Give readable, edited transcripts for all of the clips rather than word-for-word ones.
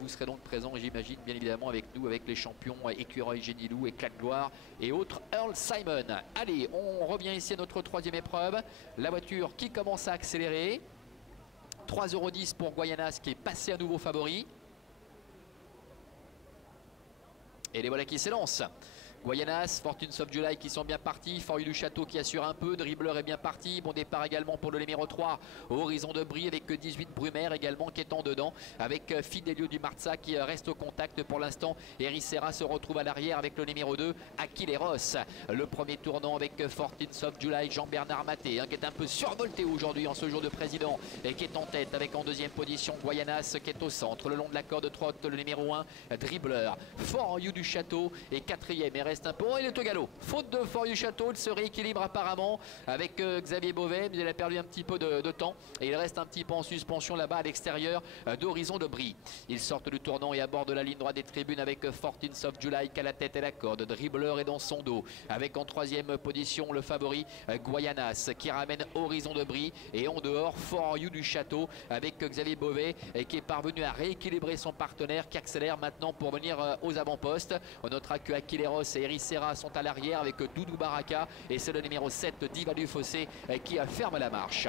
Vous serez donc présent, j'imagine, bien évidemment avec nous, avec les champions Écureuil, Génilou, Éclat de Gloire et autres Earl Simon. Allez, on revient ici à notre troisième épreuve. La voiture qui commence à accélérer. 3,10 € pour Guayanas qui est passé à nouveau favori. Et les voilà qui s'élancent. Guayanas, Fortunes of July qui sont bien partis. For You du Château qui assure un peu. Dribbler est bien parti. Bon départ également pour le numéro 3. Horizon de Brie avec 18 Brumaire également qui est en dedans. Avec Fidelio du Marza qui reste au contact pour l'instant. Ericera se retrouve à l'arrière avec le numéro 2. Aquileros. Le premier tournant avec Fortunes of July. Jean-Bernard Maté qui est un peu survolté aujourd'hui en ce jour de président. Et qui est en tête avec en deuxième position Guayanas qui est au centre. Le long de la corde trotte le numéro 1. Dribbler. For You du Château et quatrième. Et reste un peu, il est au galop. Faute de For You Château, il se rééquilibre apparemment avec Xavier Beauvais, mais il a perdu un petit peu de temps et il reste un petit peu en suspension là-bas à l'extérieur d'Horizon de Brie. Ils sortent du tournant et abordent la ligne droite des tribunes avec Fortunes of July qui a la tête et la corde. Dribbler est dans son dos avec en troisième position le favori Guayanas qui ramène Horizon de Brie et en dehors For You du Château avec Xavier Beauvais qui est parvenu à rééquilibrer son partenaire qui accélère maintenant pour venir aux avant-postes. On notera que Aquileros et Ericera sont à l'arrière avec Doudou Baraka et c'est le numéro 7 Diva du Fossé qui ferme la marche.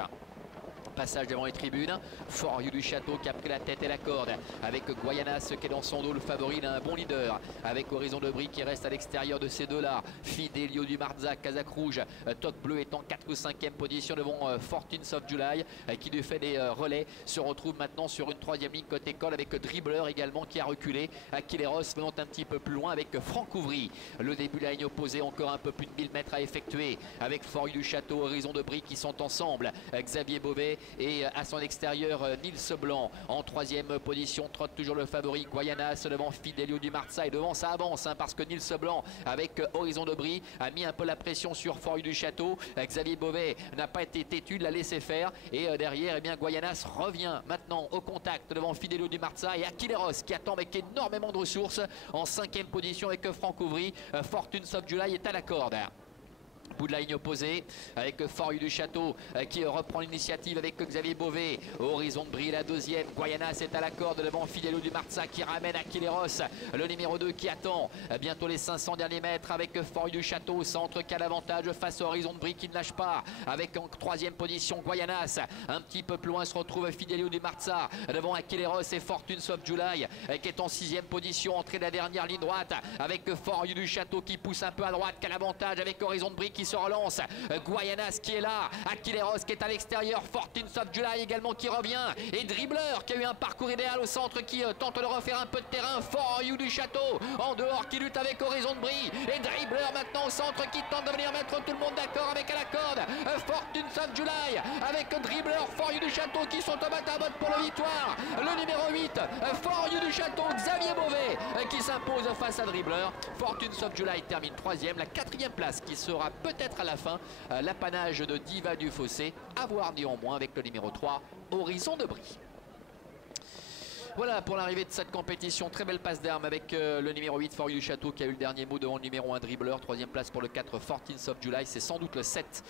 Passage devant les tribunes, For You du Château qui a pris la tête et la corde avec Guayanas qui est dans son dos, le favori d'un bon leader avec Horizon de Brie qui reste à l'extérieur de ces deux-là. Fidelio du Marza, Kazakh Rouge, Toc Bleu est en 4 ou 5e position devant Fortunes of July qui lui fait des relais, se retrouve maintenant sur une troisième ligne côté col avec Dribbler également qui a reculé. Aquileros venant un petit peu plus loin avec Franck Ouvry. Le début de la ligne opposée, encore un peu plus de 1000 mètres à effectuer avec For You du Château, Horizon de Brie qui sont ensemble. Xavier Beauvais et à son extérieur Nils Blanc en troisième position, trotte toujours le favori Guayanas devant Fidelio du Marza et devant ça avance parce que Nils Blanc avec Horizon de Brie a mis un peu la pression sur For You du Château. Xavier Beauvais n'a pas été têtu, l'a laissé faire et derrière eh bien, Guayanas revient maintenant au contact devant Fidelio du Marza et Aquileros qui attend avec énormément de ressources en 5e position avec Franck Ouvry. Fortunes of July est à la corde. Bout de la ligne opposée avec For You du Château qui reprend l'initiative avec Xavier Beauvais. Horizon de Brie la deuxième. Guayanas est à la corde devant Fidelio du Marza qui ramène Aquileros. Le numéro 2 qui attend bientôt les 500 derniers mètres avec For You du Château au centre qui a l'avantage face à Horizon de Brie qui ne lâche pas. Avec en troisième position Guayanas. Un petit peu plus loin se retrouve Fidelio du Marza devant Aquileros et Fortunes of July qui est en 6e position. Entrée de la dernière ligne droite avec For You du Château qui pousse un peu à droite qui a l'avantage avec Horizon de Brie qui se relance. Guayanas qui est là, Aquileros qui est à l'extérieur, Fortunes of July également qui revient et Dribbler qui a eu un parcours idéal au centre qui tente de refaire un peu de terrain. For You du Château en dehors qui lutte avec Horizon de Brie et Dribbler maintenant au centre qui tente de venir mettre tout le monde d'accord avec à la corde Fortunes of July avec Dribbler, For You du Château qui sont au batabote pour la victoire. Le numéro 8 For You du Château, Xavier Beauvais qui s'impose face à Dribbler. Fortunes of July termine 3e, la 4e place qui sera peut-être à la fin l'apanage de Diva du Fossé, à voir néanmoins avec le numéro 3 Horizon de Brie. Voilà pour l'arrivée de cette compétition. Très belle passe d'armes avec le numéro 8 For You du Château qui a eu le dernier mot devant le numéro 1 Dribbler. 3e place pour le 4 Fortunes of July. C'est sans doute le 7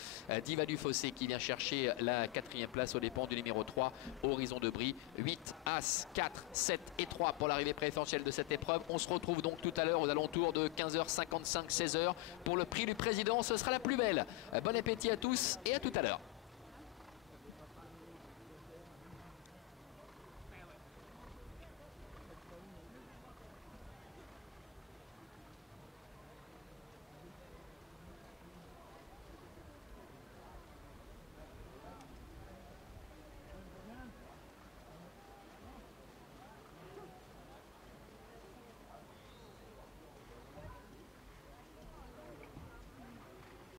Diva du Fossé qui vient chercher la 4e place aux dépens du numéro 3 Horizon de Brie. 8, As, 4, 7 et 3 pour l'arrivée préférentielle de cette épreuve. On se retrouve donc tout à l'heure aux alentours de 15h55, 16h pour le prix du président. Ce sera la plus belle. Bon appétit à tous et à tout à l'heure.